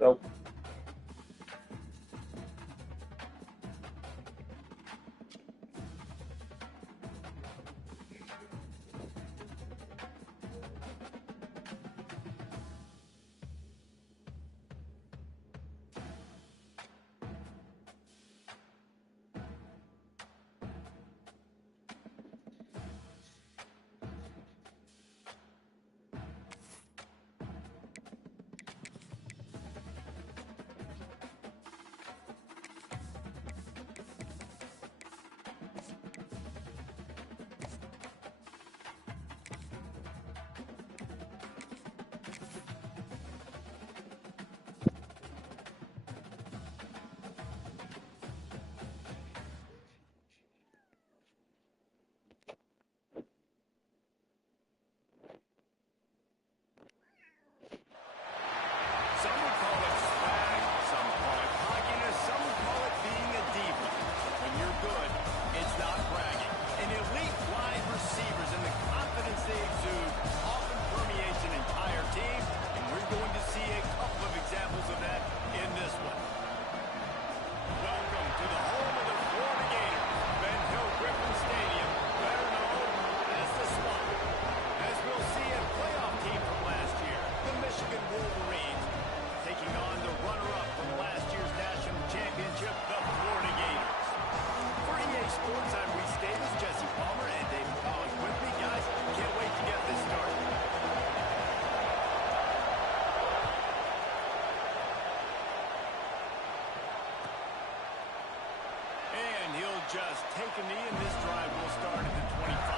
Nope. Some would call it swag, some call it cockiness, some would call it being a diva. When you're good, it's not bragging. And elite wide receivers and the confidence they exude often permeates an entire team, and we're going to see a couple of examples of that in this one. Welcome to the home of the Florida Gators, Ben Hill Griffin Stadium, better known as the Swamp. As we'll see a playoff team from last year, the Michigan Wolverines, taking on the runner-up from last year's national championship, the Florida Gators. For EA Sports, I'm Reese Davis, Jesse Palmer, and David Pollack with me. Guys, can't wait to get this started. And he'll just take a knee, and this drive will start at the 25.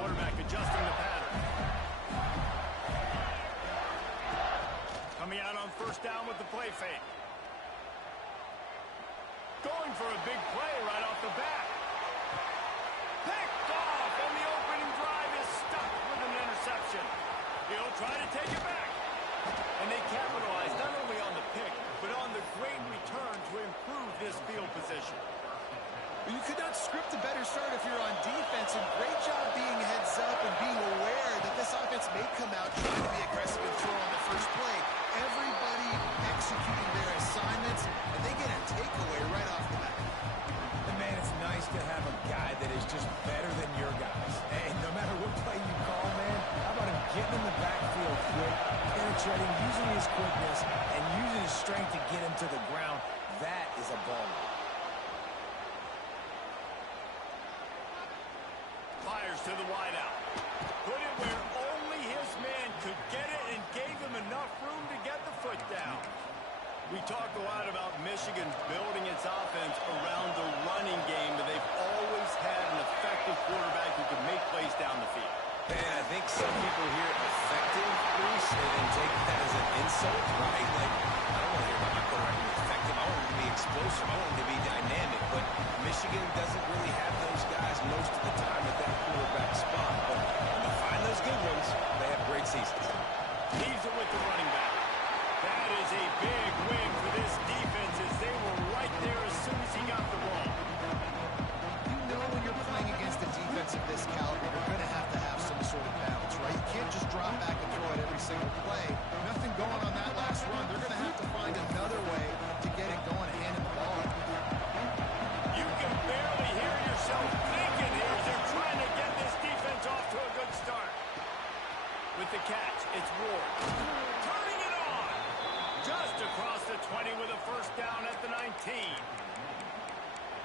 Quarterback adjusting the pattern. Coming out on first down with the play fake. Going for a big play right off the bat. Picked off, and the opening drive is stuck with an interception. He'll try to take it back. And they capitalize not only on the pick, but on the great return to improve this field position. You could not script a better start if you're on defense, and great job being heads up and being aware that this offense may come out trying to be aggressive and throw on the first play. Everybody executing their assignments, and they get a takeaway right off the bat. And man, it's nice to have a guy that is just better than your guys. And no matter what play you call, man, how about him getting in the backfield quick, penetrating, using his quickness, and using his strength to get him to the ground. That is a baller. Fires to the wideout. Put it where only his man could get it and gave him enough room to get the foot down. We talk a lot about Michigan building its offense around the running game, but they've always had an effective quarterback who can make plays down the field. Man, I think some people hear effective, Bruce, and take that as an insult, right? Like, I don't want to hear about my quarterback being effective. I want him to be explosive. I want him to be dynamic. But Michigan doesn't really have those guys most of the time at that quarterback spot. But when they find those good ones, they have great seasons. Leaves it with the running back. That is a big win for this defense as they were right there as soon as he got the ball. You know when you're playing against a defense of this caliber, you're going to have some sort of balance, right? You can't just drop back and throw it every single play. Nothing going on that last run. They're going to have to find another way to get it going and hand him the ball. You can barely hear yourself thinking here as they're trying to get this defense off to a good start. With the catch, it's Ward. Turning it on. Just across the 20 with a first down at the 19.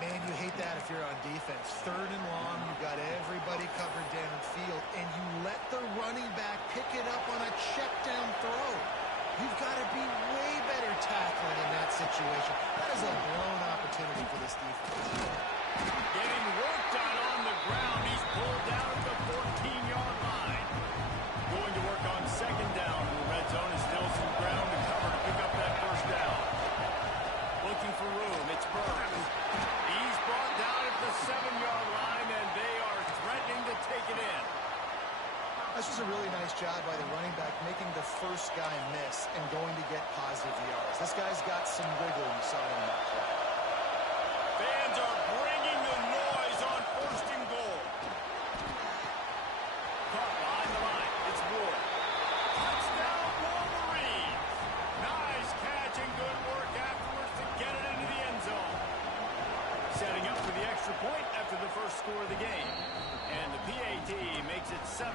Man, you hate that if you're on defense. Third and long, you've got everybody covered downfield, and you let the running back pick it up on a check down throw. You've got to be way better tackling in that situation. That is a blown opportunity for this defense. Getting work done on the ground. He's pulled down at the 14-yard line. Going to work on second down. The red zone is still some ground to cover to pick up that first down. Looking for room. It's Burns. He's brought down at the 7-yard line, and they are threatening to take it in. This was a really nice job by the running back, making the first guy miss and going to get positive yards. This guy's got some wiggle, you saw it on that play. Fans are bringing the noise on first and goal. Caught behind the line. It's score of the game. And the PAT makes it 7-0.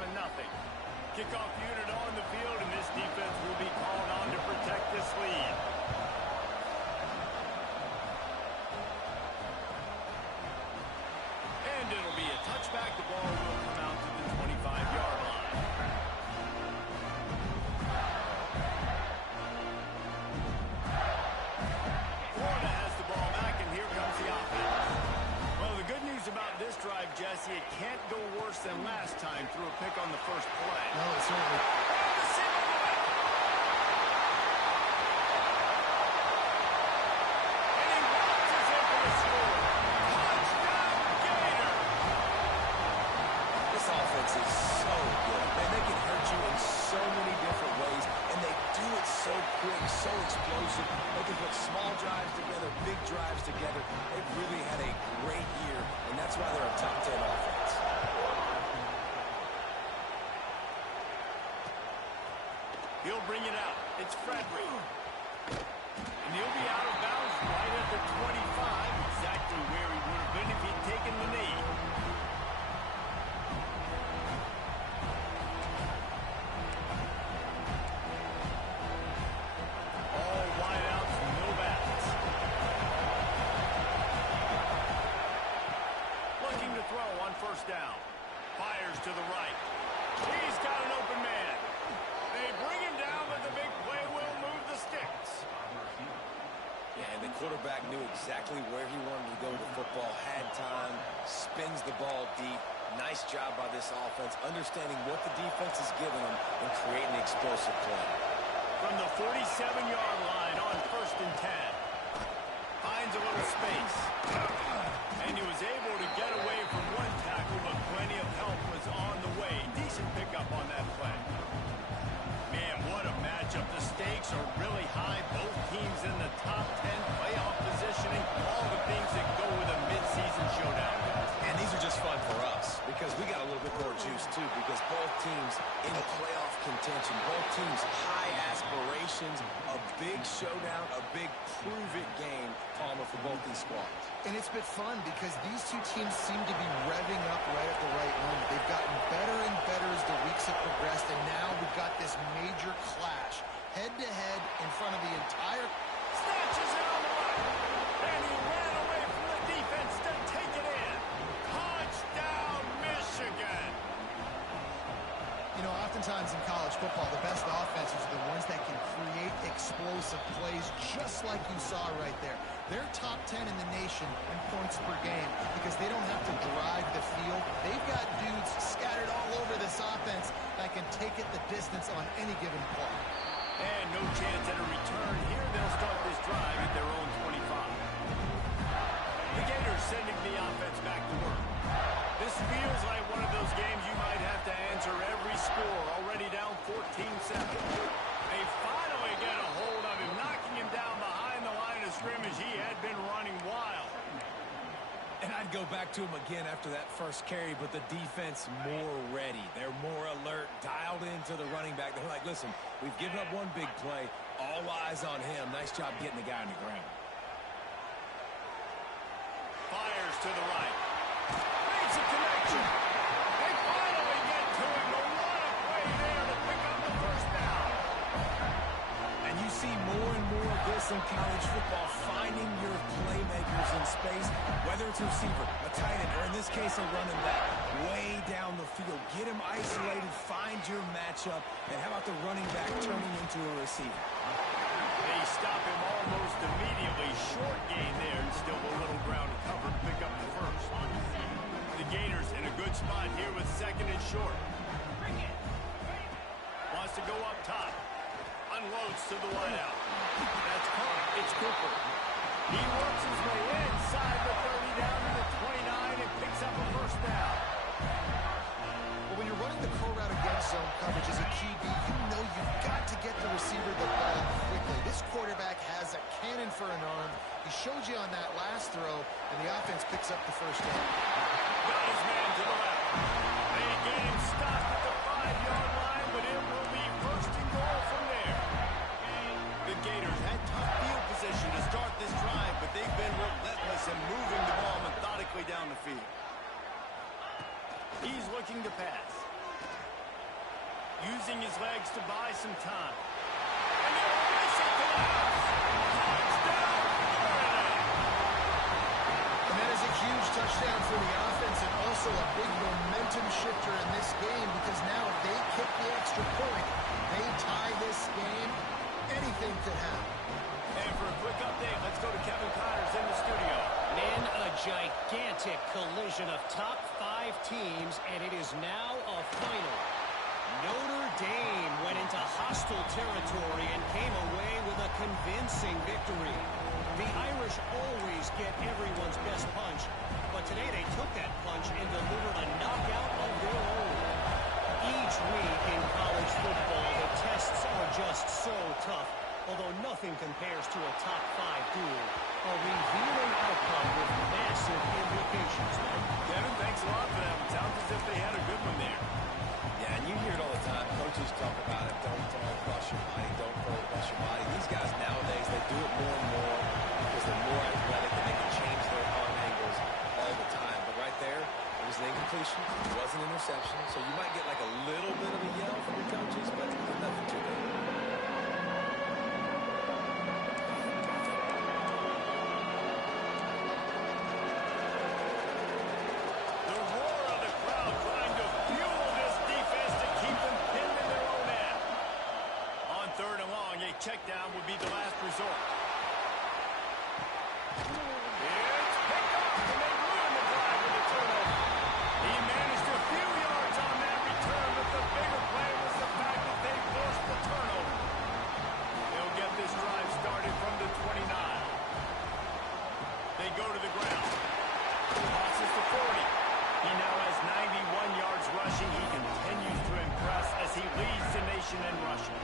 Kickoff unit on the field, and this defense will be called on to protect this lead. And it'll be a touchback. The ball will come out to the 25-yard line. Florida has the ball back, and here comes the offense. Well, the good news about this drive, Jesse, it can't go worse than last time through a pick on the first play. No, it certainly. And he launches in for the score. Touchdown, Gator! This offense is so good. Man, they can hurt you in so many different ways, and they do it so quick, so explosive. They can put small drives together, big drives together. They've really had a great year, and that's why they're a top 10 offense. He'll bring it out. It's Frederick. And he'll be out of bounds right at the 25, exactly where he would have been if he'd taken the knee. All wideouts, no backs. Looking to throw on first down. Fires to the right. He's got an open man. They bring him down, but the big play will move the sticks. Yeah, and the quarterback knew exactly where he wanted to go with the football, had time, spins the ball deep. Nice job by this offense, understanding what the defense is giving them and creating an explosive play. From the 47-yard line on 1st and 10. Finds a little space. And he was able to get away from one tackle, but plenty of help was on the way. Decent pickup on that play. Man, what a matchup. The stakes are really high. Both teams in the top 10 playoff positioning. All the things that go with a midseason showdown. And these are just fun for us because we got a little bit more juice, too, because both teams in playoff contention, both teams high aspirations, a big showdown, a big prove-it game, Palmer, for both these squads. And it's been fun because these two teams seem to be revving up right at the right moment. They've gotten better and better as the weeks have progressed, and now we've got this major clash, head-to-head in front of the entire... Snatches it on the right. And he ran away from the defense to take it in. Touchdown, Michigan. You know, oftentimes in college football, the best offenses are the ones that can create explosive plays just like you saw right there. They're top 10 in the nation in points per game because they don't have to drive the field. They've got dudes scattered all over this offense that can take it the distance on any given play. And no chance at a return here. They'll start this drive at their own 25. The Gators sending the offense back to work. This feels like one of those games you might have to answer every score. Already down 14-7. They finally get a hold of him, knocking him down behind the line of scrimmage. He had been running wild. And I'd go back to him again after that first carry, but the defense more ready. They're more alert, dialed into the running back. They're like, listen, we've given up one big play. All eyes on him. Nice job getting the guy on the ground. Fires to the right. Makes a connection. They finally get to him. But what a play there to pick up the first down. And you see more and more of this in college football, finding your playmakers in space, whether it's a receiver, a tight end, or in this case a running back, way down the field. Get him isolated, find your matchup, and how about the running back turning into a receiver? They stop him almost immediately. Short gain there, and still a little ground to cover to pick up the first. The Gators in a good spot here with 2nd and short. Wants to go up top. Unloads to the wideout. That's caught. It's Cooper. He works his way inside the 30 down to the 29 and picks up a first down. Well, when you're running the curl route against zone coverage as a QB, you know you've got to get the receiver the ball quickly. This quarterback has a cannon for an arm. He showed you on that last throw, and the offense picks up the first down. Got his man to the left. They get him stopped at the 5-yard line, but it will be 1st and goal from there. The Gators had tough field position to start this drive, but they've been relentless in moving the ball methodically down the field. He's looking to pass. Using his legs to buy some time. And they'll race it to the house. Touchdown, Florida! And that is a huge touchdown for the offense and also a big momentum shifter in this game because now if they kick the extra point, they tie this game, anything could happen. And for a quick update, let's go to Kevin Connors in the studio. In a gigantic collision of top 5 teams, and it is now a final. Notre Dame went into hostile territory and came away with a convincing victory. The Irish always get everyone's best punch, but today they took that punch and delivered a knockout of their own. Each week in college football, the tests are just so tough, although nothing compares to a top 5 duel. A revealing outcome with massive implications, man. Kevin, thanks a lot for that. It sounds as if they had a good one there. Yeah, and you hear it all the time. Coaches talk about it. Don't throw across your body. Don't throw across your body. These guys nowadays, they do it more and more because they're more athletic and they can change their arm angles all the time. But right there, it was an incompletion. It was an interception. So you might get like a little bit of a yell from your coaches, but there's nothing to it. Check down would be the last resort. It's picked up, and they ruined the drive with a turnover. He managed a few yards on that return, but the bigger play was the fact that they forced the turnover. They'll get this drive started from the 29. They go to the ground. Crosses the 40. He now has 91 yards rushing. He continues to impress as he leads the nation in rushing.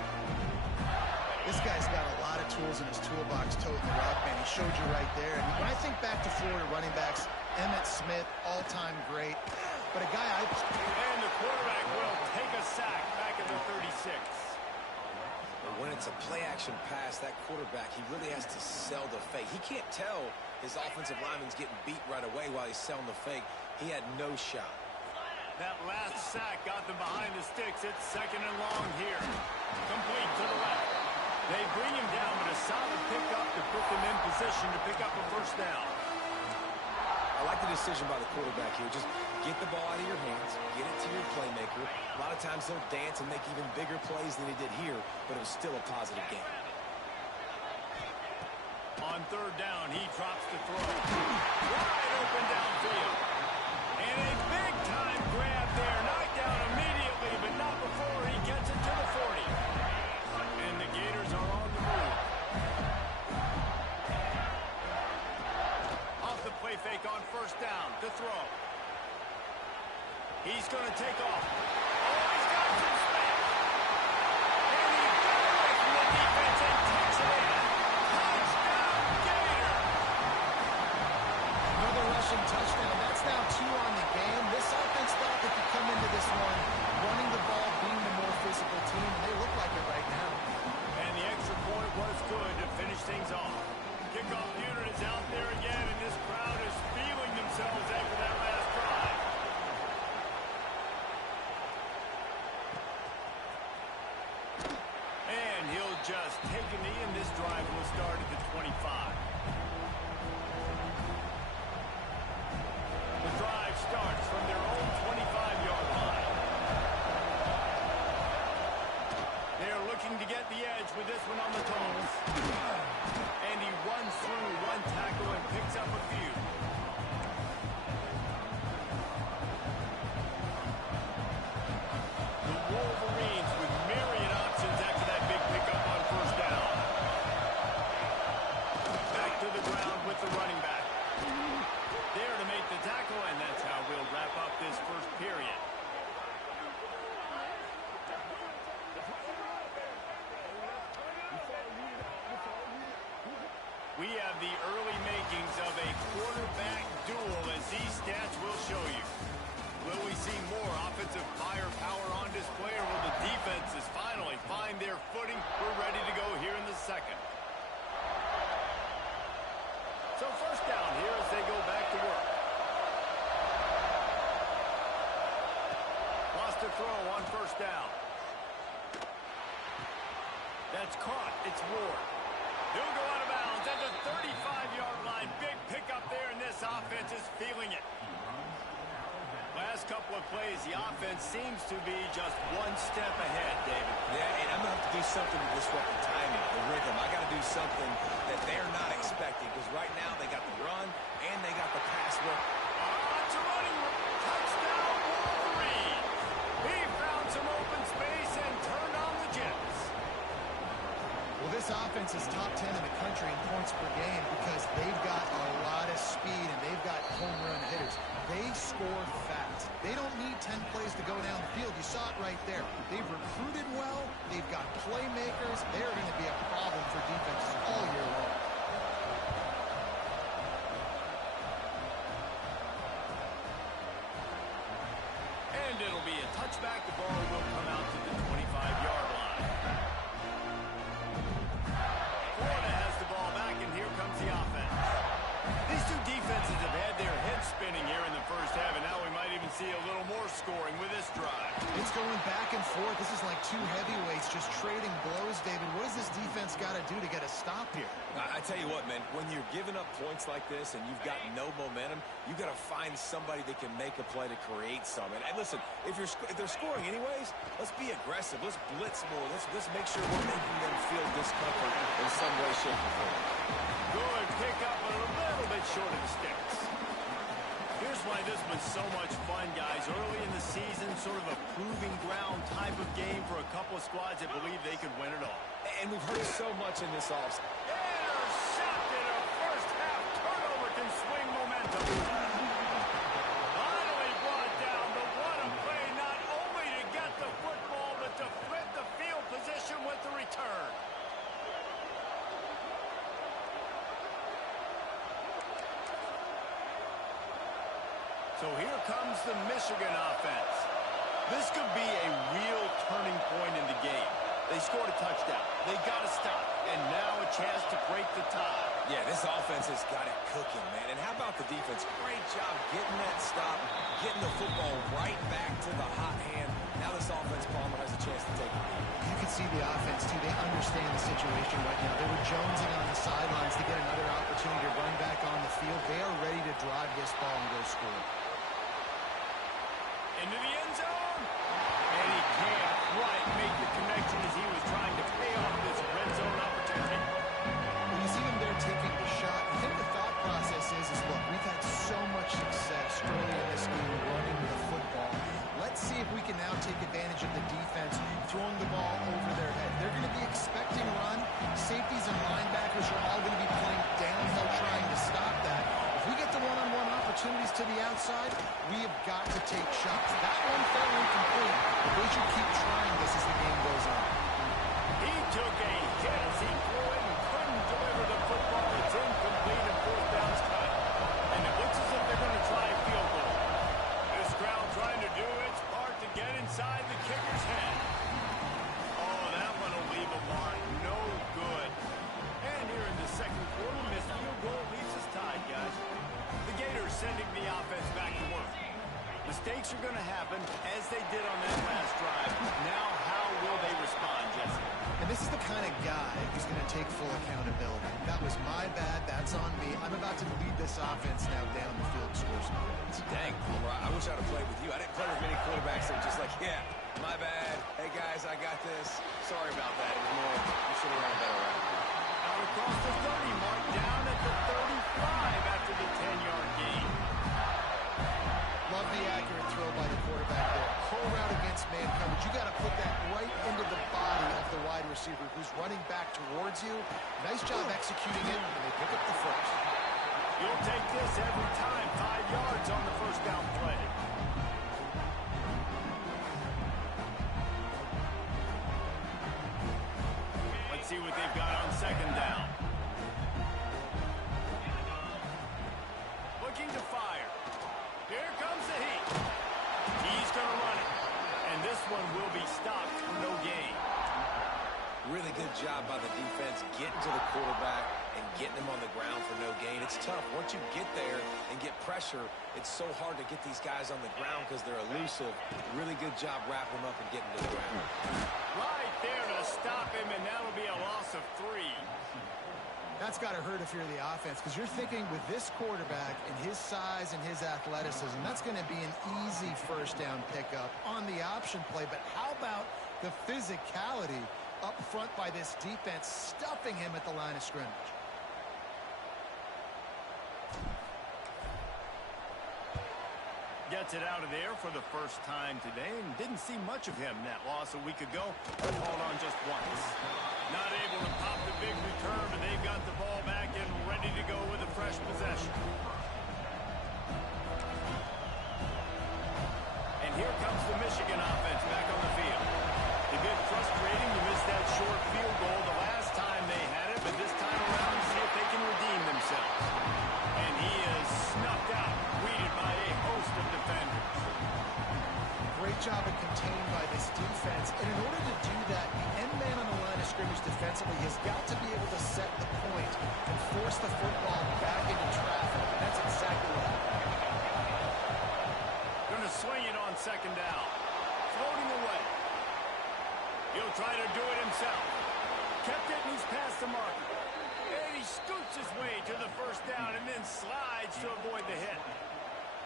This guy's got a lot of tools in his toolbox toting the rock, man. He showed you right there. And when I think back to Florida running backs, Emmitt Smith, all-time great. But a guy And the quarterback will take a sack back at the 36. But when it's a play-action pass, that quarterback, he really has to sell the fake. He can't tell his offensive lineman's getting beat right away while he's selling the fake. He had no shot. That last sack got them behind the sticks. It's 2nd and long here. Complete to the left. They bring him down with a solid pickup to put them in position to pick up a first down. I like the decision by the quarterback here. Just get the ball out of your hands, get it to your playmaker. A lot of times he'll dance and make even bigger plays than he did here, but it was still a positive game. On 3rd down, he drops the throw. Wide open downfield. And a big-time grab there. Knocked down immediately, but not before he gets it to the 40. And the Gators are on the move. Off the play fake on 1st down. The throw. He's going to take off. Oh, he's got some space. And he got away from the defense and takes it in. Touchdown, Gator. another rushing touchdown. That's now 2 on the game. This offense thought they could come into this one running the ball, being the more physical team, and they look like it right now. And the extra point was good to finish things off. Kickoff unit is out there again, and this crowd is feeling themselves after that last drive. And he'll just take a knee, and this drive will start at the 25. The drive starts from their own 25-yard line. They're looking to get the edge with this one on the toes. And he runs through one tackle and picks up a few. The Wolverines with myriad options after that big pickup on 1st down. Back to the ground with the running back. There to make the tackle, and that's how we'll wrap up this first period. We have the early makings of a quarterback duel, as these stats will show you. Will we see more offensive firepower on display, or will the defenses finally find their footing? We're ready to go here in the second. So 1st down here as they go back to work. it's caught. It's Ward. He'll go out of bounds at the 35-yard line. Big pickup there, and this offense is feeling it. Last couple of plays, the offense seems to be just one step ahead, David. Yeah, and I'm going to have to do something to disrupt the timing, the rhythm. I got to do something that they're not expecting, because right now they got the run and they got the pass work. It's a running touchdown, Wolverine. He found some open space and turned on the jets. Well, this offense is top 10 in the country in points per game because they've got a lot of speed and they've got home run hitters. They score fast. They don't need 10 plays to go down the field. You saw it right there. They've recruited well. They've got playmakers. They're going to be a problem for defenses all year long. And it'll be a touchback. The ball will come out to the 25-yard line. Florida has the ball back, and here comes the offense. These two defenses have had their heads spinning here in the first half, and now we might even see a little more scoring with this drive. It's going back and forth. This is like two heavyweights just trading blows, David. What does this defense got to do to get a stop here? I tell you what, man, when you're giving up points like this and you've got no momentum, you got to find somebody that can make a play to create some. And listen, if they're scoring anyways, let's be aggressive. Let's blitz more. Let's make sure we're making them feel discomfort in some way, shape, or form. Good pick up, but a little bit short of the sticks. Here's why this was so much fun, guys. Early in the season, sort of a proving ground type of game for a couple of squads that believe they could win it all. And we've heard so much in this offseason. Intercepted. A first half turnover can swing momentum. Finally brought down, but what a play, not only to get the football, but to flip the field position with the return. So here comes the Michigan offense. This could be a real turning point in the game. They scored a touchdown. They got to stop. And now a chance to break the tie. Yeah, this offense has got it cooking, man. And how about the defense? Great job getting that stop, getting the football right back to the hot hand. Now this offense, Palmer, has a chance to take it. You can see the offense, too. They understand the situation right now. They were jonesing on the sidelines to get another opportunity to run back on the field. They are ready to drive this ball and go score. Into the end zone. And he can't quite make the connection as he was trying to pay off this red zone opportunity. When you see him there taking the shot, I think the thought process is look, we've had so much success early in this game running the football. Let's see if we can now take advantage of the defense throwing the ball over their head. They're going to be expecting run. Safeties and linebackers are all going to be playing downhill trying to stop that. If we get the one-on-one opportunities to the outside, we have got to take shots. That one fell incomplete, but they should keep trying this as the game goes on. He took a hit as he threw it and couldn't deliver the football. It's incomplete and fourth down's cut. And it looks as if they're going to try a field goal. This crowd trying to do its part to get inside the kicker's head. Oh, that one will leave a mark. No good. And here in the second quarter, missed field goal leaves us tied, guys. The Gators sending the offense back to work. Mistakes are going to happen, as they did on that last drive. Now, how will they respond, Jesse? And this is the kind of guy who's going to take full accountability. That was my bad. That's on me. I'm about to lead this offense now down the field, score some points. Dang, Palmer, I wish I'd have played with you. I didn't play with many quarterbacks that were just like, yeah, my bad. Hey, guys, I got this. Sorry about that. It was more, you should have run a better route. Out across the 30, marked down at the 35 after the 10-yard gain. Love the accurate throw by the quarterback there. Pull route against man coverage. You got to put that right into the body of the wide receiver who's running back towards you. Nice job executing it, and they pick up the first. You'll take this every time. 5 yards on the first down play. Let's see what they've got on second down. Looking to fire. Here comes the heat. He's going to run it. And this one will be stopped for no gain. Really good job by the defense getting to the quarterback and getting him on the ground for no gain. It's tough. Once you get there and get pressure, it's so hard to get these guys on the ground because they're elusive. Really good job wrapping him up and getting to the ground. Right there to stop him, and that'll be a loss of 3. That's got to hurt if you're the offense, because you're thinking with this quarterback and his size and his athleticism, that's going to be an easy first down pickup on the option play. But how about the physicality up front by this defense, stuffing him at the line of scrimmage? Gets it out of there for the first time today, and didn't see much of him in that loss a week ago. But hold on just once. Not able to pop the big return, but they've got the ball back and ready to go with a fresh possession. And here comes the Michigan offense back on the field. A bit frustrating to miss that short field goal the last time they had it, but this time around, see if they can redeem themselves. And he is snuffed out, greeted by a host of defenders. Great job of contained by this defense. And in order to do that, the end man on the line of scrimmage defensively has got to be able to set the point and force the football back into traffic. And that's exactly what happened. Going to swing it on second down. Floating away. He'll try to do it himself. Kept it and he's past the mark. And he scoots his way to the first down and then slides to avoid the hit.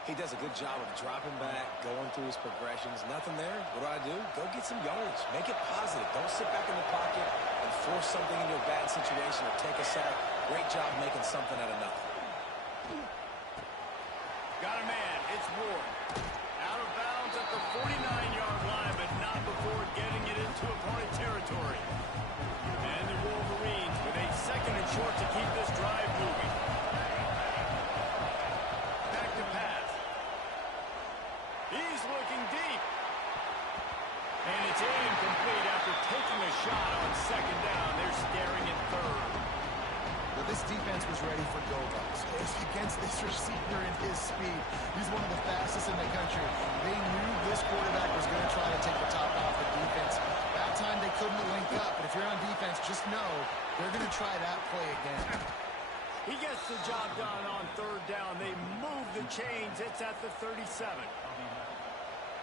He does a good job of dropping back, going through his progressions. Nothing there. What do? Go get some yardage. Make it positive. Don't sit back in the pocket and force something into a bad situation or take a sack. Great job making something out of nothing. Got a man. It's Ward. Out of bounds at the 49-yard line, but not before getting it into opponent territory. And the Wolverines with a second and short to keep this drive moving. Back to pass. He's looking deep. And it's incomplete after taking a shot on second down. They're staring at third. Well, this defense was ready for go-bucks. Against this receiver and his speed, he's one of the fastest in the country. They knew this quarterback was going to try to take the top off the defense. That time they couldn't link up, but if you're on defense, just know they're going to try that play again. He gets the job done on third down. They move the chains. It's at the 37.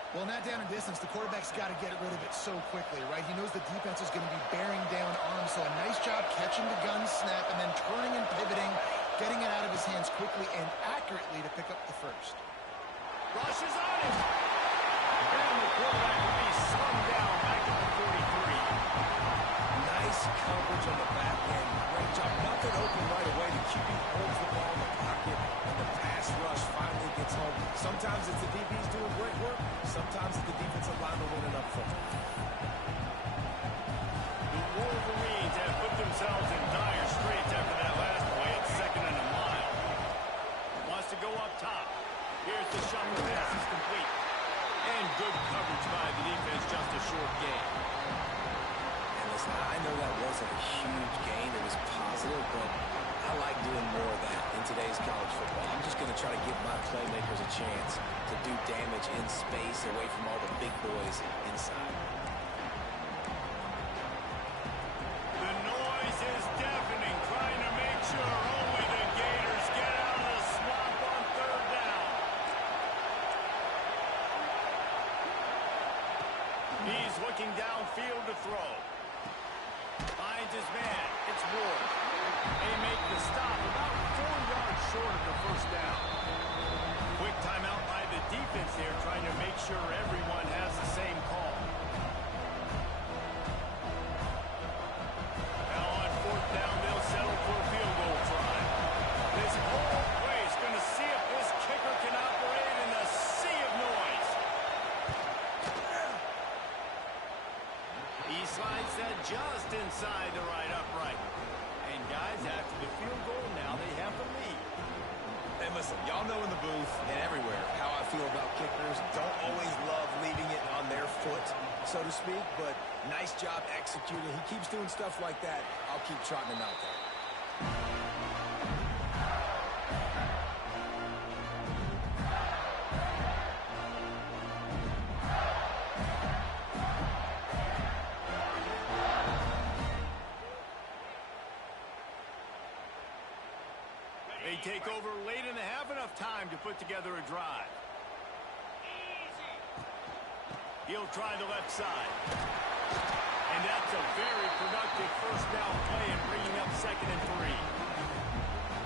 Well, in that down and distance, the quarterback's got to get rid of it so quickly, right? He knows the defense is going to be bearing down on him, so a nice job catching the gun snap and then turning and pivoting, getting it out of his hands quickly and accurately to pick up the first. Rushes on him. And the quarterback will be slung down back at the 43. Nice coverage on the back end. Great job. Nothing open right away. The QB holds the ball in the pocket, and the pass rush finally gets home. Sometimes it's the DBs doing great work. Sometimes it's the defensive lineman winning up front. The Wolverines have put themselves in dire straits after that last play at second and a mile. Wants to go up top. Here's the shuttle pass. It's complete. And good coverage by the defense. Just a short gain. And listen, I know that wasn't a huge gain. It was positive, but I like doing more of that in today's college football. I'm just going to try to give my playmakers a chance to do damage in space away from all the big boys inside. The noise is deafening, trying to make sure only the Gators get out of the swamp on third down. He's looking downfield to throw. Finds his man. It's Ward. They make the stop about 4 yards short of the first down. Quick timeout by the defense here, trying to make sure everyone has the same call. Now on fourth down, they'll settle for a field goal try. This whole place going to see if this kicker can operate in a sea of noise. He slides that just inside the right upright. And guys, after the field goal, now they have the lead. And listen, y'all know in the booth and everywhere how I feel about kickers. Don't always love leaving it on their foot, so to speak, but nice job executing. He keeps doing stuff like that. I'll keep trotting him out there. They take over late in the half, enough time to put together a drive. He'll try the left side. And that's a very productive first down play and bringing up 2nd and 3.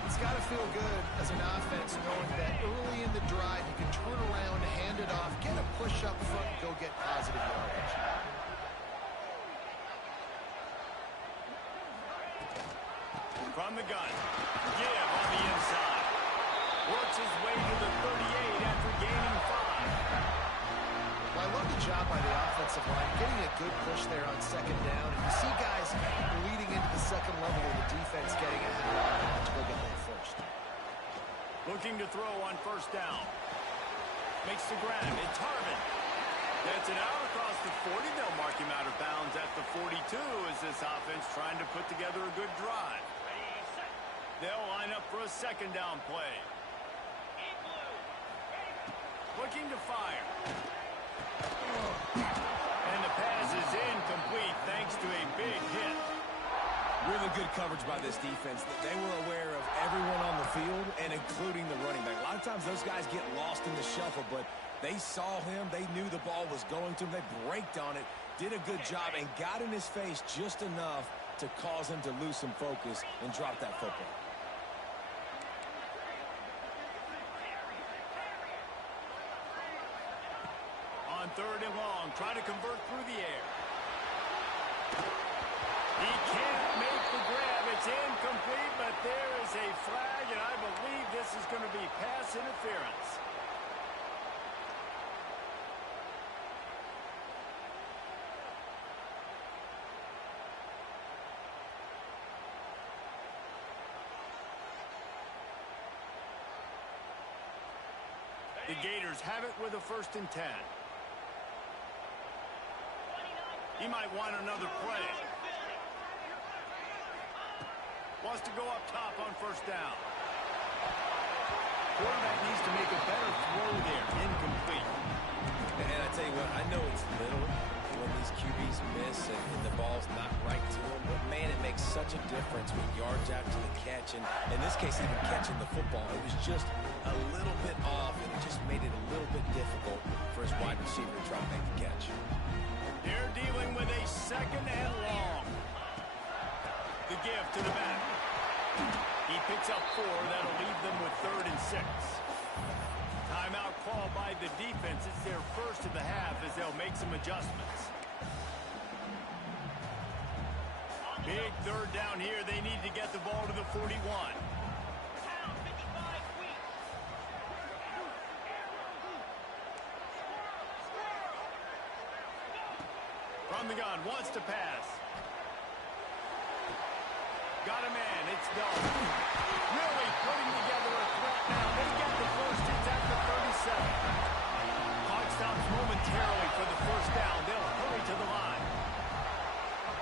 It's got to feel good as an offense knowing that early in the drive you can turn around, hand it off, get a push up front, and go get positive yardage. From the gun, give on the inside. Works his way to the 38 after gaining 5. Well, I love the job by the offensive line, getting a good push there on 2nd down. And you see guys leading into the 2nd level of the defense getting ahead to go get there first. Looking to throw on 1st down. Makes the grab. It's Harvin. Gets it out across the 40. They'll mark him out of bounds at the 42 as this offense trying to put together a good drive. They'll line up for a 2nd down play. Looking to fire. And the pass is incomplete thanks to a big hit. Really good coverage by this defense. They were aware of everyone on the field and including the running back. A lot of times those guys get lost in the shuffle, but they saw him. They knew the ball was going to him. They braked on it, did a good job, and got in his face just enough to cause him to lose some focus and drop that football. On 3rd and long, trying to convert through the air. He can't make the grab. It's incomplete, but there is a flag, and I believe this is going to be pass interference. The Gators have it with a 1st and 10. He might want another play. Wants to go up top on 1st down. Quarterback needs to make a better throw there. Incomplete. And I tell you what, I know it's little when these QBs miss and the ball's not right to them, but man, it makes such a difference with yards after the catch. And in this case, even catching the football, it was just a little bit off, and it just made it a little bit difficult for his wide receiver to try to make the catch. They're dealing with a 2nd and long. The give to the back. He picks up 4. That'll leave them with 3rd and 6. Timeout call by the defense. It's their first of the half as they'll make some adjustments. Big 3rd down here. They need to get the ball to the 41. From the gun, wants to pass. Got a man, it's done. Really putting together a threat now. They get the first, it's at the 37. Clock stops momentarily for the 1st down. They'll hurry to the line.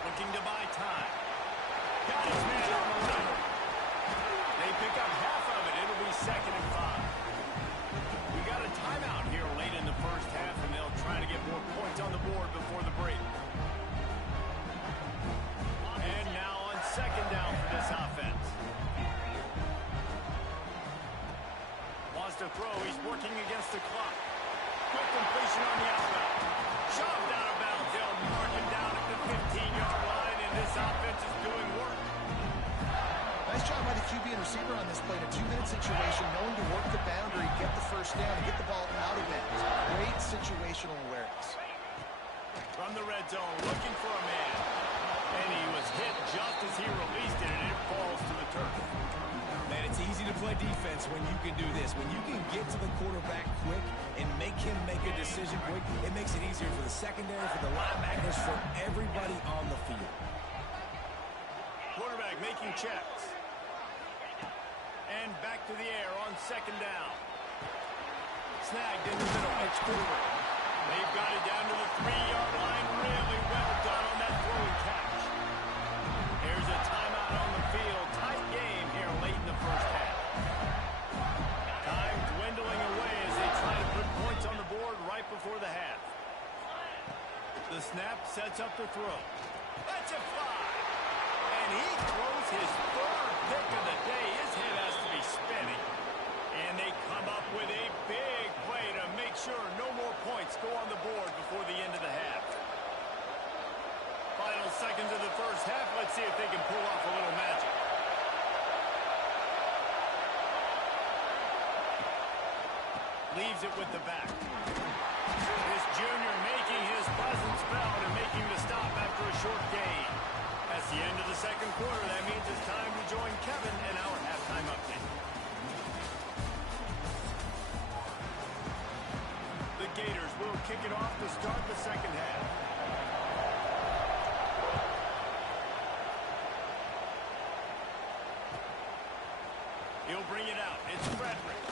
Looking to buy time. Got his man on the line. They pick up half of it. It'll be 2nd and 5. We got a timeout here late in the 1st half, and they'll try to get more points on the board before the break. And now on 2nd down for this offense. Wants to throw. He's working against the clock. Quick completion on the outbound. Shoved out of bounds. They'll mark him down at the 15-yard line, and this offense is doing work. Nice job by the QB and receiver on this play in a 2-minute situation, knowing to work the boundary, get the 1st down, and get the ball out of bounds. Great situational awareness. From the red zone, looking for a man. And he was hit just as he released it, and it falls to the turf. Man, it's easy to play defense when you can do this. When you can get to the quarterback quick and make him make a decision quick, it makes it easier for the secondary, for the linebackers, for everybody on the field. Quarterback making checks. And back to the air on 2nd down. Snagged in the middle. It's Cooper. They've got it down to the 3-yard line. Really well done on that throwing catch. Here's a timeout on the field. Tight game here late in the 1st half. Time dwindling away as they try to put points on the board right before the half. The snap sets up the throw. That's a fly. And he throws his 3rd pick of the day. His head has to be spinning. Leaves it with the back. This junior making his presence felt and making the stop after a short gain. That's the end of the second quarter. That means it's time to join Kevin in our halftime update. The Gators will kick it off to start the second half. He'll bring it out. It's Frederick.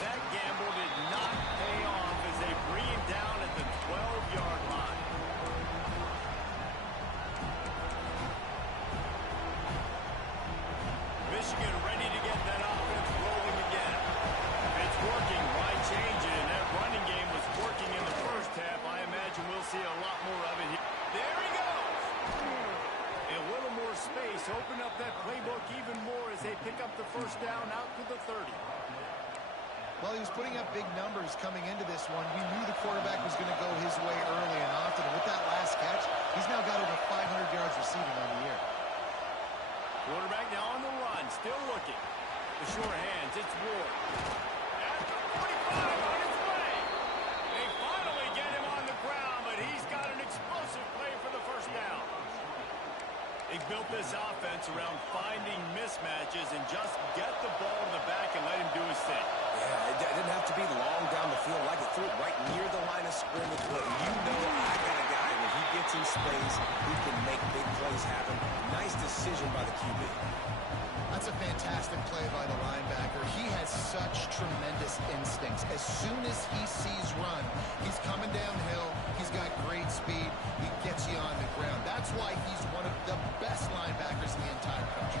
That gamble did not pay off as they bring him down at the 12-yard line. Michigan ready to get that offense rolling again. It's working. Why change it? And that running game was working in the first half. I imagine we'll see a lot more of it here. There he goes. A little more space. Open up that playbook even more as they pick up the first down out to the 30. Well, he was putting up big numbers coming into this one. We knew the quarterback was going to go his way early and often. And with that last catch, he's now got over 500 yards receiving on the year. Quarterback now on the run, still looking. The short hands, it's Ward. At the 45 on his way. They finally get him on the ground, but he's got an explosive play for the first down. They built this offense around finding mismatches and just get the ball in the back and let him do his thing. Yeah, it didn't have to be long down the field. Like it threw it right near the line of scrimmage. But you know I got a guy when he gets in space, he can make big plays happen. Nice decision by the QB. That's a fantastic play by the linebacker. He has such tremendous instincts. As soon as he sees run, he's coming downhill. He's got great speed. He gets you on the ground. That's why he's one of the best linebackers in the entire country.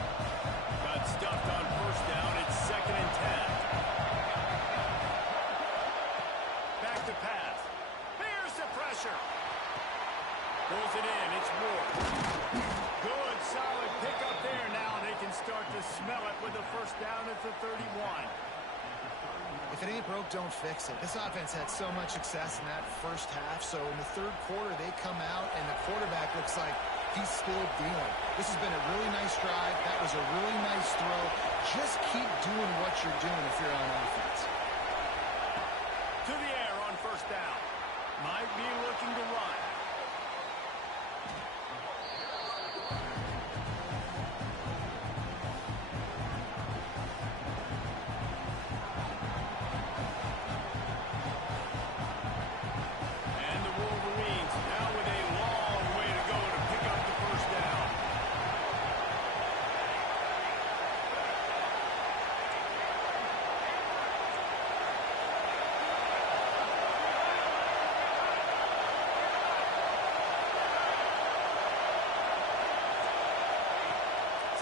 Got stuffed on first down. It's 2nd and 10. Back to pass. Here's the pressure. Pulls it in. It's Ward. Good, solid pickup there now. They can start to smell it with the first down at the 31. If it ain't broke, don't fix it. This offense had so much success in that first half, so in the third quarter, they come out, and the quarterback looks like he's still dealing. This has been a really nice drive. That was a really nice throw. Just keep doing what you're doing if you're on offense. To the air on first down. Might be looking to run.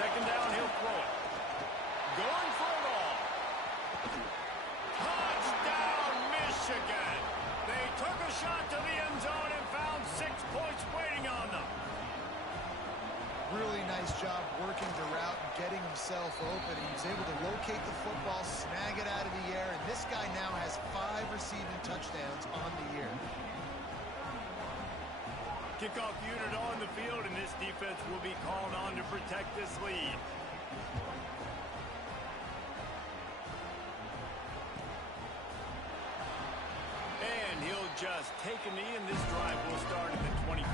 Second down, he'll throw it. Going for it all. Touchdown, Michigan. They took a shot to the end zone and found 6 points waiting on them. Really nice job working the route and getting himself open. He was able to locate the football, snag it out of the air, and this guy now has 5 receiving touchdowns on the year. Kickoff unit on the field, and this defense will be called on to protect this lead. And he'll just take a knee, and this drive will start at the 25.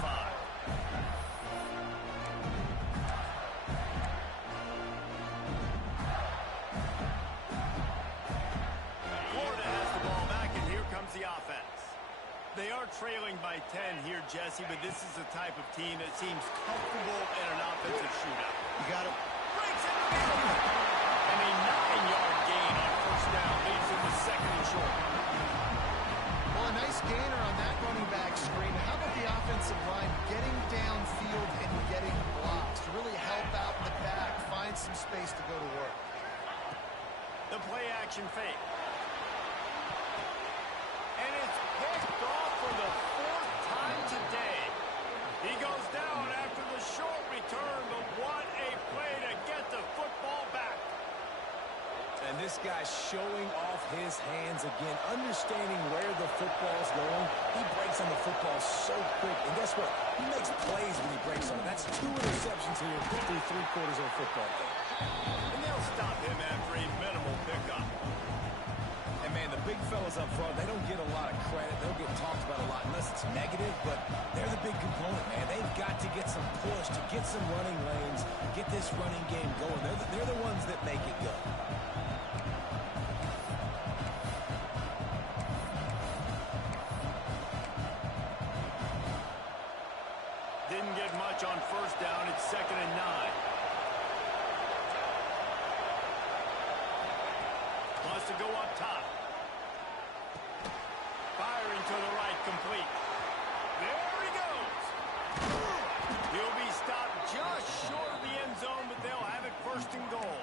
Florida has the ball back, and here comes the offense. They are trailing by 10 here, Jesse, but this is the type of team that seems comfortable in an offensive shootout. You got it. Breaks in the middle. And a 9-yard gain on first down leaves him with 2nd and short. Well, a nice gainer on that running back screen. How about the offensive line getting downfield and getting blocks to really help out in the back, find some space to go to work? The play action fake. And it's picked off for the 4th time today. He goes down after the short return, but what a play to get the football back. And this guy's showing off his hands again, understanding where the football's going. He breaks on the football so quick. And guess what? He makes plays when he breaks on it. That's 2 interceptions here through 3 quarters of a football game. And they'll stop him after a minimal pickup. And man, the big fellas up front, they don't get a lot of credit. They'll get talked about a lot unless it's negative, but they're the big component, man. They've got to get some push, to get some running lanes, get this running game going. They're the ones that make it go. Didn't get much on first down. It's 2nd and 9. Wants to go up top. Firing to the right, complete. There he goes. He'll be stopped just short of the end zone, but they'll have it 1st and goal.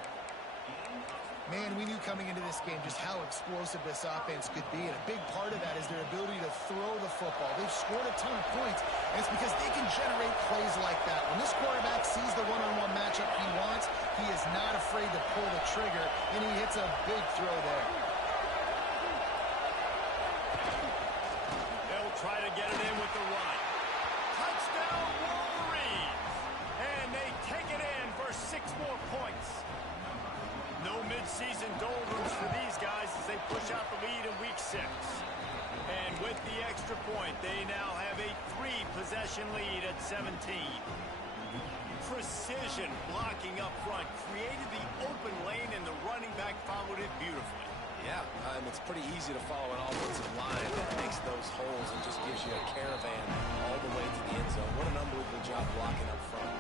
Man, we knew coming into this game just how explosive this offense could be, and a big part of that is their ability to throw the football. They've scored a ton of points, and it's because they can generate plays like that. When this quarterback sees the one-on-one matchup he wants, he is not afraid to pull the trigger, and he hits a big throw there. They'll try to get it in with the run. Touchdown, Wolverines! And they take it in for 6 more points. No mid-season doldrums for these guys as they push out the lead in Week 6. And with the extra point, they now have a 3-possession lead at 17. Precision blocking up front created the open lane, and the running back followed it beautifully. Yeah, it's pretty easy to follow an offensive line that makes those holes and just gives you a caravan all the way to the end zone. What an unbelievable job blocking up front.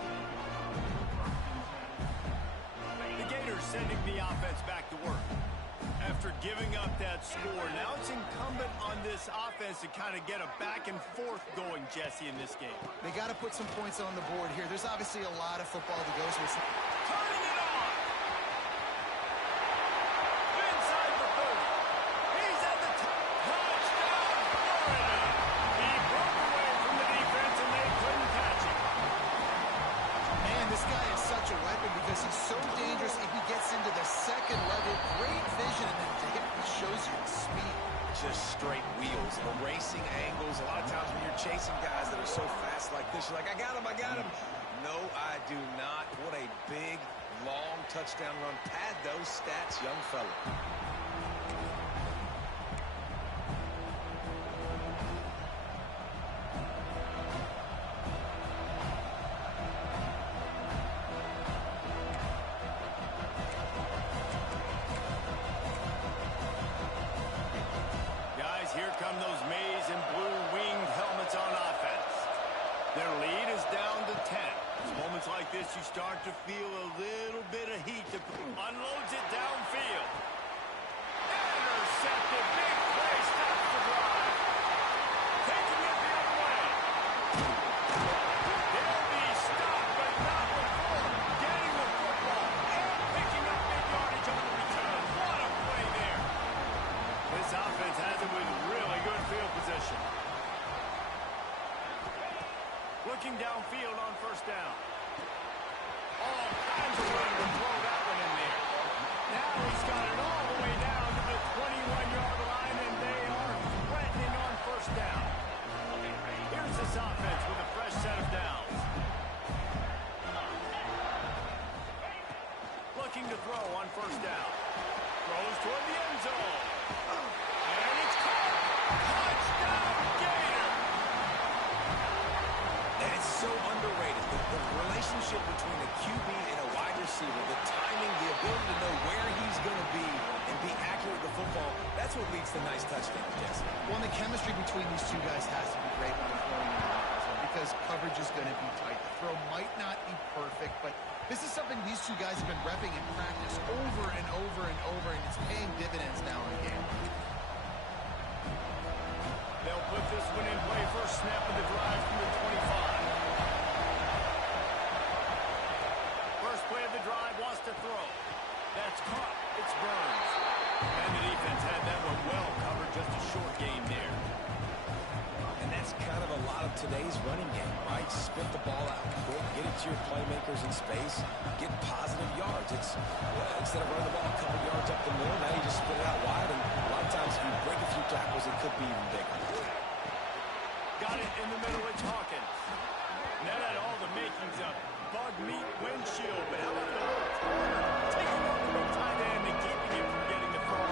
The Gators sending the offense back to work. After giving up that score, now it's incumbent on this offense to kind of get a back and forth going, Jesse, in this game. They got to put some points on the board here. There's obviously a lot of football to go, so it's... Turning it on! Inside the 30. He's at the top. Touchdown, Florida! He broke away from the defense, and they couldn't catch him. Man, this guy is such a weapon because he's so dangerous if he gets into the second level. Great vision, and then he shows you the speed. Just straight wheels, erasing angles. A lot of times when you're chasing guys that are so fast like this, you're like, I got him, I got him. No, I do not. What a big, long touchdown run. Pad those stats, young fella. Here come those maize and blue winged helmets on offense. Their lead is down to 10. It's moments like this you start to feel a little bit of heat. Unloads it downfield. Intercepted. Big play. Stops the drive. Taking it the other way. They'll be stopped, but not before getting the football and picking up big yardage on the return. What a play there. This offense has it with really good field position. Looking downfield on first down. All kinds of room to throw that one in there. Now he's got it all the way down to the 21-yard line, and they are threatening on first down. Here's this offense with a fresh set of downs. Looking to throw on first down. Throws toward the end zone. And it's caught. Touchdown, Gator. And it's so underrated. The relationship between a QB and a wide receiver, the timing, the ability to know where he's going to be and be accurate with the football, that's what leads to nice touchdowns, Jesse. Well, and the chemistry between these two guys has to be great when they're throwing in the offense because coverage is going to be tight. The throw might not be perfect, but this is something these two guys have been repping in practice over and over and over, and it's paying dividends now in the game. They'll put this one in play first snap of the drive from the 25. First play of the drive wants to throw. That's caught. It's Burns. And the defense had that one well covered. Just a short game there. And that's kind of a lot of today's running game, right? Spit the ball out quick, get it to your playmakers in space, get positive yards. It's instead of running the ball a couple yards up the middle, now you just spit it out wide, and a lot of times if you break a few tackles, it could be even bigger. Got it in the middle. It's Hawkins. That had all the makings of bug meat windshield, but how about the little corner taking over the tight end and keeping him from getting the first?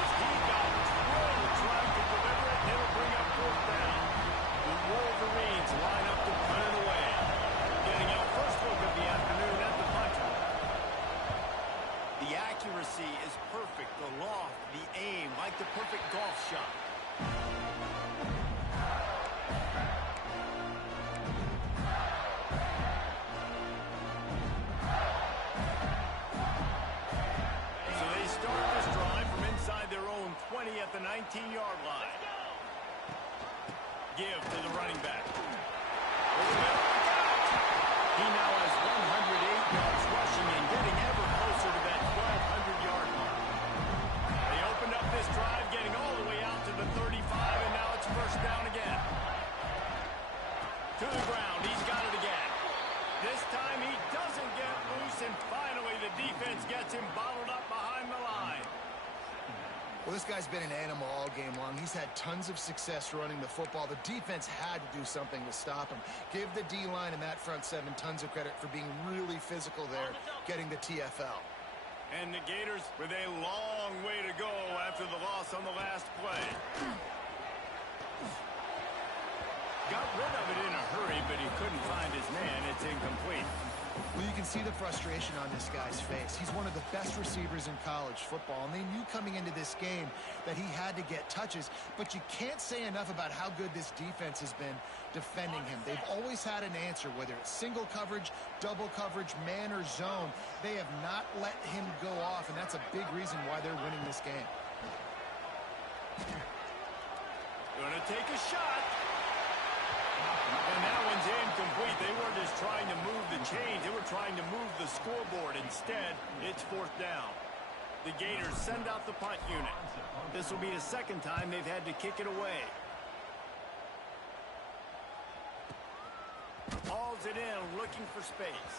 as he got drilled trying to deliver it, and it'll bring up fourth down. The Wolverines line up to punt it away. Getting our first look of the afternoon at the punter. The accuracy is perfect. The loft, the aim, like the perfect golf shot. So they start this drive from inside their own 20 at the 19-yard line. Give to the running back. He now has 108 yards rushing and getting ever closer to that 1,200-yard mark. They opened up this drive, getting all the way out to the 35, and now it's first down again. To the ground, he's got it again. This time he doesn't get loose, and finally the defense gets him bottled up behind the line. Well, this guy's been an animal all game long. He's had tons of success running the football. The defense had to do something to stop him. Give the D-line and that front seven tons of credit for being really physical there, getting the TFL. And the Gators with a long way to go after the loss on the last play. Got rid of it in a hurry, but he couldn't find his man. It's incomplete. Well, you can see the frustration on this guy's face. He's one of the best receivers in college football, and they knew coming into this game that he had to get touches, but you can't say enough about how good this defense has been defending him. They've always had an answer, whether it's single coverage, double coverage, man or zone. They have not let him go off, and that's a big reason why they're winning this game. Gonna take a shot. And that one's incomplete. They weren't just trying to move the chains. They were trying to move the scoreboard. Instead, it's fourth down. The Gators send out the punt unit. This will be the second time they've had to kick it away. Hauls it in, looking for space.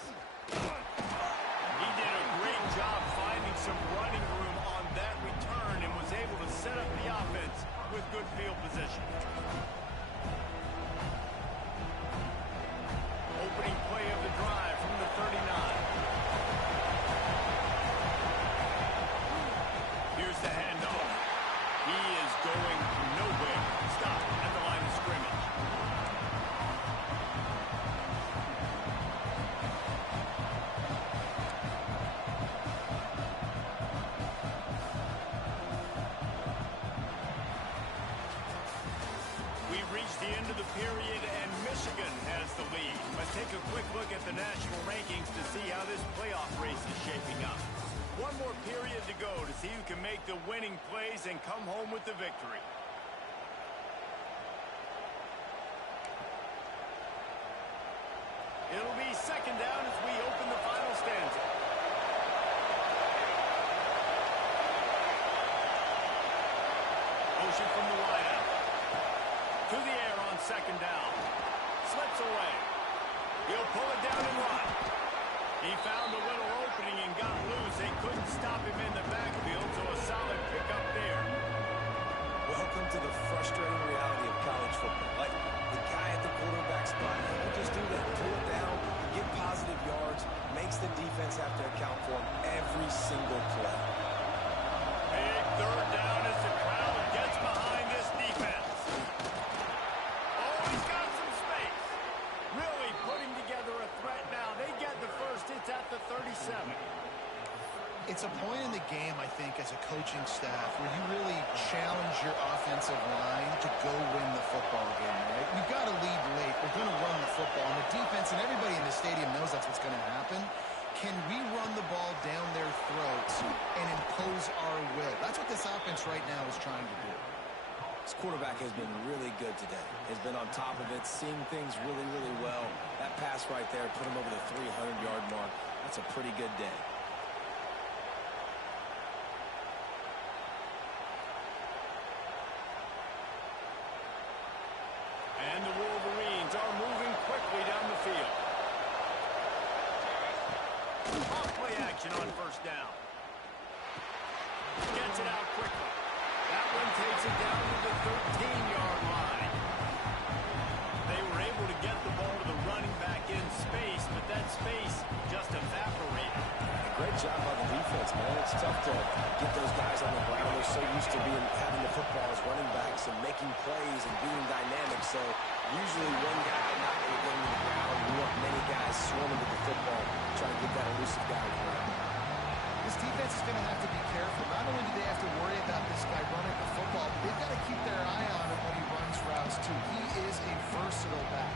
He did a great job finding some running room on that return and was able to set up the offense with good field position. Opening play of the drive from the 39. Here's the handoff. He is going nowhere. Stop at the line of scrimmage. We've reached the end of the period, and Michigan has the lead. Let's take a quick look at the national rankings to see how this playoff race is shaping up. One more period to go to see who can make the winning plays and come home with the victory. It'll be second down as we open the final stanza. Motion from the wideout. To the air on second down. Slips away. He'll pull it down and run. He found a little opening and got loose. They couldn't stop him in the backfield, so a solid pickup there. Welcome to the frustrating reality of college football. Like, the guy at the quarterback spot, he can just do that. Pull it down, get positive yards, makes the defense have to account for him every single play. Big third down as the crowd gets behind this defense. Oh, he's got some space. Really putting together a threat now. They get the first. It's at the 37. It's a point in the game, I think, as a coaching staff where you really challenge your offensive line to go win the football game, right? We've got to lead late. We're going to run the football. And the defense and everybody in the stadium knows that's what's going to happen. Can we run the ball down their throats and impose our will? That's what this offense right now is trying to do. This quarterback has been really good today. Has been on top of it, seeing things really, really well. That pass right there put him over the 300-yard mark. That's a pretty good day. And the Wolverines are moving quickly down the field. Off play action on first down. Gets it out quickly. That one takes it down to the 13-yard line. They were able to get the ball to the running back in space, but that space just evaporated. Great job by the defense, man. It's tough to get those guys on the ground. They're so used to having the football as running backs and making plays and being dynamic. So usually one guy not going to get him to the ground. You want many guys swarming with the football, trying to get that elusive guy around. This defense is going to have to be careful. Not only do they have to worry about this guy running the football, but they've got to keep their eye on him when he runs routes, too. He is a versatile back.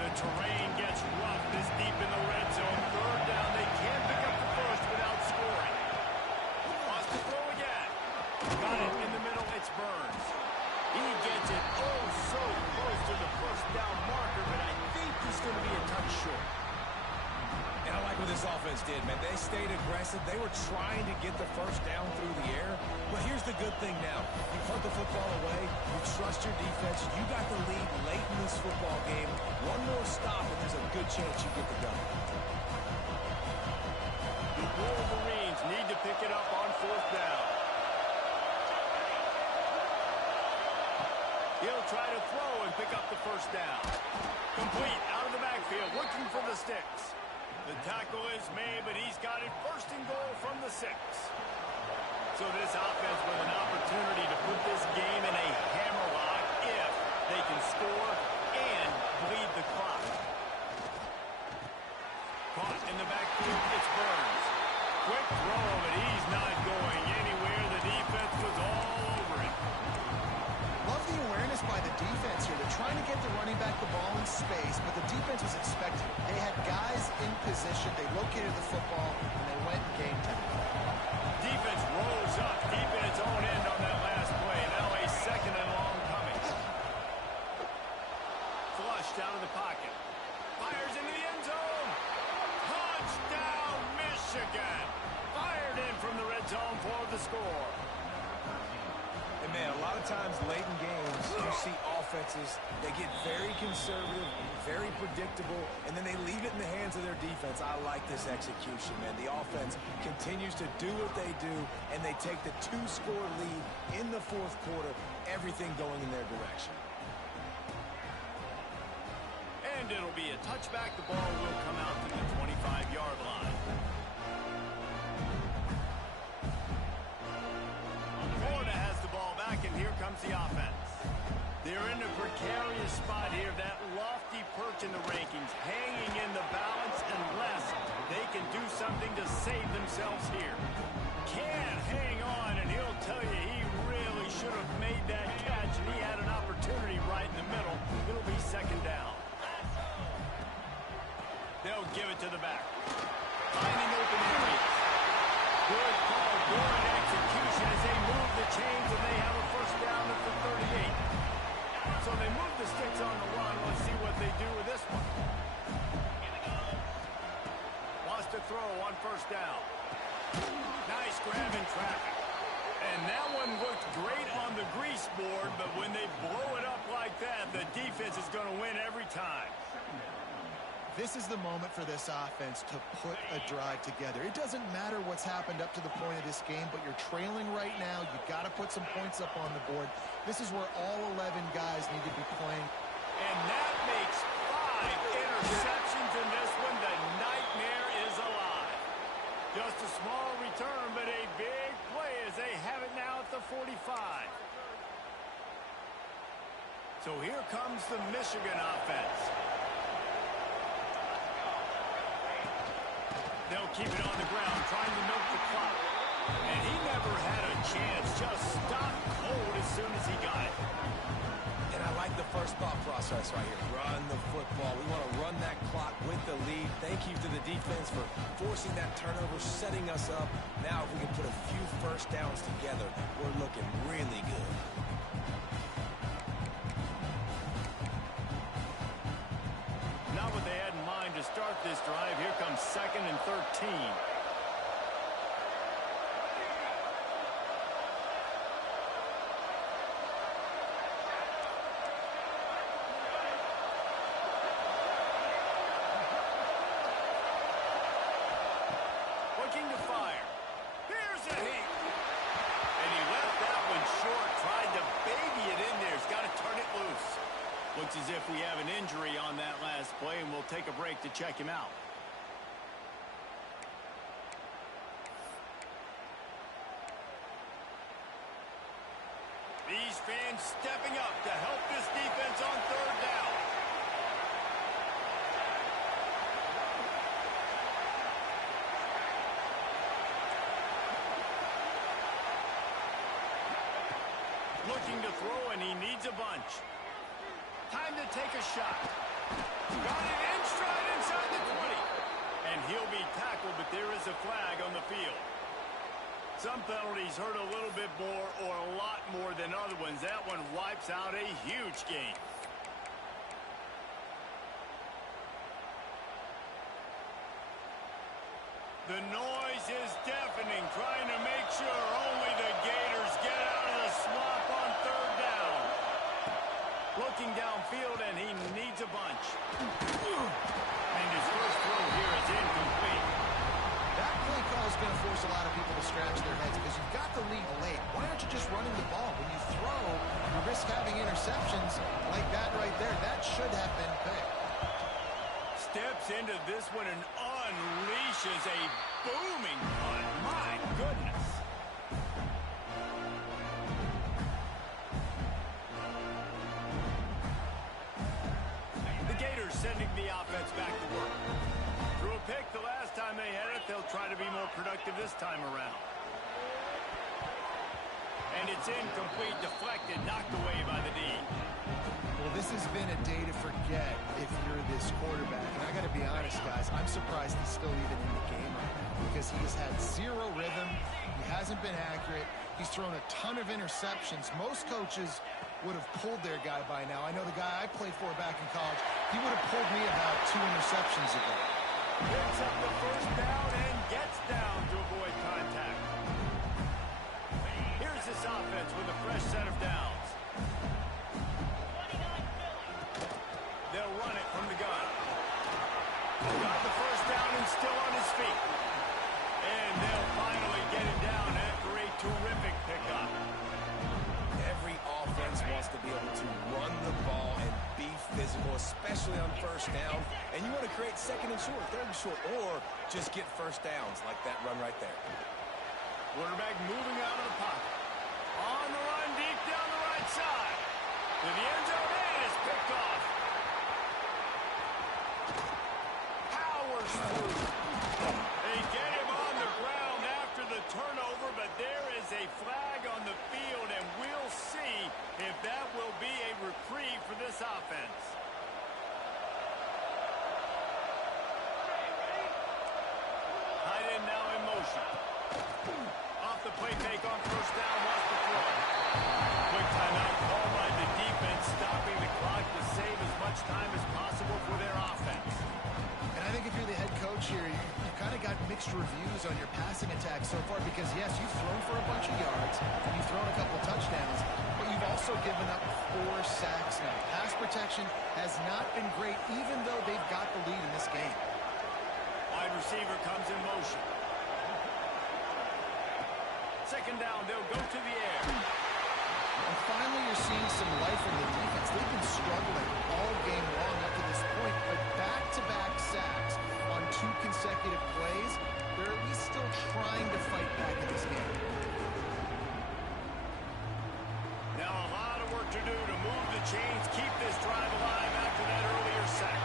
The terrain gets rough this deep in the red zone. Third down, they can't pick up the first without scoring. Wants to throw again. Got it in the middle, it's Burns. He gets it oh so close to the first down marker, but I think he's going to be a touch short. And I like what this offense did, man. They stayed aggressive. They were trying to get the first down through the air. But here's the good thing now. You put the football away. You trust your defense. You got the lead late in this football game. One more stop, and there's a good chance you get the gun. The Wolverines need to pick it up on fourth down. He'll try to throw and pick up the first down. Complete out of the backfield, looking for the sticks. The tackle is made, but he's got it first and goal from the 6. So this offense with an opportunity to put this game in a hammerlock if they can score and bleed the clock. Caught in the backfield, it's Burns. Quick throw, but he's not going anywhere. The defense was all over him. Love the awareness by the defense here. They're trying to get the running back the ball in space, but the defense was expecting it. They had guys in position. They located the football, and they went and game time. Defense rose up deep in its own end on that last play. Now a second and long coming. Flushed out of the pocket. Fires into the end zone. Touchdown, Michigan. Fired in from the red zone for the score. And man, a lot of times late in games, you see offenses, they get very conservative, very predictable, and then they leave it in the hands of their defense. I like this execution, man. The offense continues to do what they do, and they take the 2-score lead in the fourth quarter, everything going in their direction. And it'll be a touchback. The ball will come out to the 25-yard line. Florida has the ball back, and here comes the offense. They're in a precarious spot here, that lofty perch in the rankings, hanging in the balance unless they can do something to save themselves here. Can't hang on, and he'll tell you he really should have made that catch, and he had an opportunity right in the middle. It'll be second down. They'll give it to the back. Finding open areas. Good call, good execution as they move the chains, and they have a first down at the 38. So they move the sticks on the run. Let's see what they do with this one. Wants to throw on first down. Nice grab in traffic. And that one looked great on the grease board, but when they blow it up like that, the defense is going to win every time. This is the moment for this offense to put a drive together. It doesn't matter what's happened up to the point of this game, but you're trailing right now. You've got to put some points up on the board. This is where all 11 guys need to be playing. And that makes 5 interceptions in this one. The nightmare is alive. Just a small return, but a big play as they have it now at the 45. So here comes the Michigan offense. They'll keep it on the ground, trying to milk the clock. And he never had a chance, just stopped cold as soon as he got it. And I like the first thought process right here. Run the football. We want to run that clock with the lead. Thank you to the defense for forcing that turnover, setting us up. Now if we can put a few first downs together, we're looking really good. Not what they had in mind to start this drive. Here comes 2nd and 13. Looking to fire. Here's a hit. And he left that one short. Tried to baby it in there. He's got to turn it loose. Looks as if we have an injury on take a break to check him out. These fans stepping up to help this defense on third down. Looking to throw, and he needs a bunch. Time to take a shot. Got it in stride inside the 20. And he'll be tackled, but there is a flag on the field. Some penalties hurt a little bit more or a lot more than other ones. That one wipes out a huge game. The noise is deafening, trying to make sure only the Gators get out of the swamp on third down. Looking downfield, and he needs a bunch. And his first throw here is incomplete. That play call is going to force a lot of people to scratch their heads because you've got the lead late. Why aren't you just running the ball? When you throw, you risk having interceptions like that right there. That should have been picked. Steps into this one and unleashes a booming punt. My goodness. The Gators sending the offense back to work. Threw a pick the last time they had it. They'll try to be more productive this time around. And it's incomplete, deflected, knocked away by the D. Well, this has been a day to forget if you're this quarterback. And I got to be honest, guys, I'm surprised he's still even in the game right now because he has had zero rhythm. He hasn't been accurate. He's thrown a ton of interceptions. Most coaches would have pulled their guy by now. I know the guy I played for back in college, he would have pulled me about 2 interceptions ago. Picks up the first down and gets down to avoid contact. Here's this offense with a fresh set of downs. They'll run it from the gun. Got the first down and still on his feet. And they'll finally get him down after a terrific pickup. Every offense wants to be able to run the ball and be physical, especially on first down. And you want to create second and short, third and short, or just get first downs like that run right there. Quarterback moving out of the pocket. On the run deep down the right side. To the end zone and is picked off. Powers through. They get him on the ground after the turnover, but there is a flag on the field, and we'll see if that will be a reprieve for this offense. Tight end now in motion. Off the play fake on first down, wants to throw. Quick timeout called by the defense, stopping the clock to save as much time as possible for their offense. And I think if you're the head coach here, you've kind of got mixed reviews on your passing attack so far because, yes, you've thrown for a bunch of yards, and you've thrown a couple touchdowns, but you've also given up 4 sacks now. Pass protection has not been great, even though they've got the lead in this game. Wide receiver comes in motion. Second down, they'll go to the air. And finally, you're seeing some life in the defense. They've been struggling all game long up to this point, but back-to-back sacks on 2 consecutive plays, they're at least still trying to fight back in this game. Now a lot of work to do to move the chains, keep this drive alive after that earlier sack.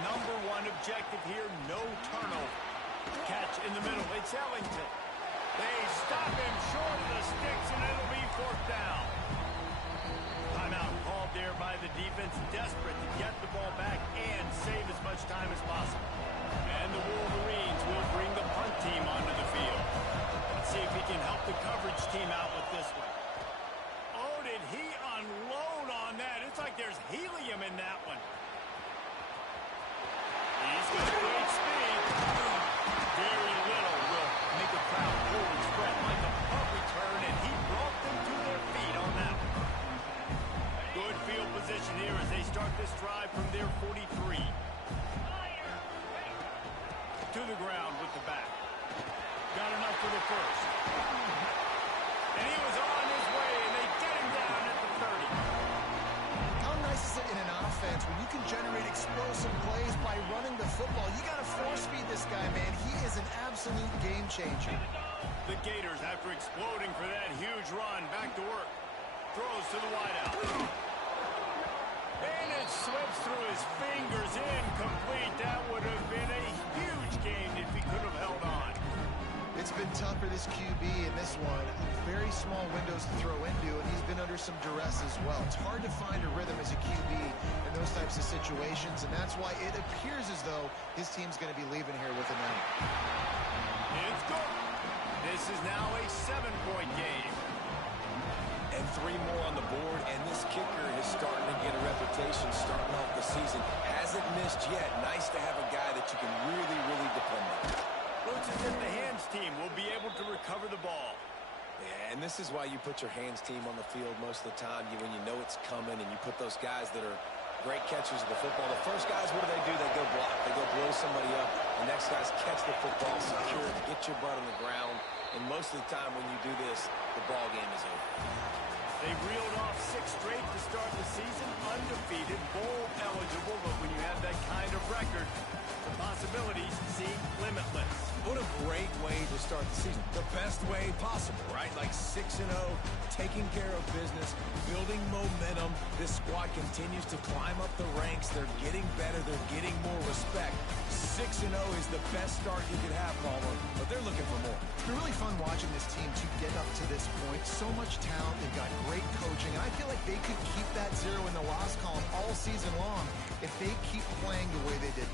Number 1 objective here, no turnover. Catch in the middle, it's Ellington. They stop him short of the sticks, and it'll be 4th down. Timeout called there by the defense, desperate to get the ball back and save as much time as possible. And the Wolverines will bring the punt team onto the field. Let's see if he can help the coverage team out with this one. Oh, did he unload on that? It's like there's helium in that one. He's got great speed. Very little will make a crowd hold its breath like a punt return, and he brought them to their feet on that one. Good field position here as they start this drive from their 43. To the ground with the back. Got enough for the first. And he was on his way, and generate explosive plays by running the football. You got to force feed this guy, man. He is an absolute game changer. The Gators, after exploding for that huge run, back to work. Throws to the wideout. And it slips through his fingers, incomplete. That would have been a huge gain if he could have held on. It's been tough for this QB in this one. Very small windows to throw into, and he's been under some duress as well. It's hard to find a rhythm as a QB in those types of situations, and that's why it appears as though his team's going to be leaving here with a night. It's good. This is now a 7-point game. And 3 more on the board, and this kicker is starting to get a reputation starting off the season. Hasn't missed yet. Nice to have a guy that you can really, really depend on. Looks as if the hands team will be able to recover the ball. Yeah, and this is why you put your hands team on the field most of the time. When you know it's coming, and you put those guys that are great catchers of the football. The first guys, what do? They go block. They go blow somebody up. The next guys catch the football, secure it, get your butt on the ground. And most of the time when you do this, the ball game is over. They reeled off 6 straight to start the season, undefeated, bowl eligible, but when you have that kind of record, the possibilities seem limitless. What a great way to start the season. The best way possible, right? Like 6-0, taking care of business, building momentum. This squad continues to climb up the ranks. They're getting better. They're getting more respect. 6-0 is the best start you could have, Palmer, but they're looking for more. It's been really fun watching this team to get up to this point. So much talent. They've got great coaching, and I feel like they could keep that 0 in the loss column all season long if they keep playing the way they did.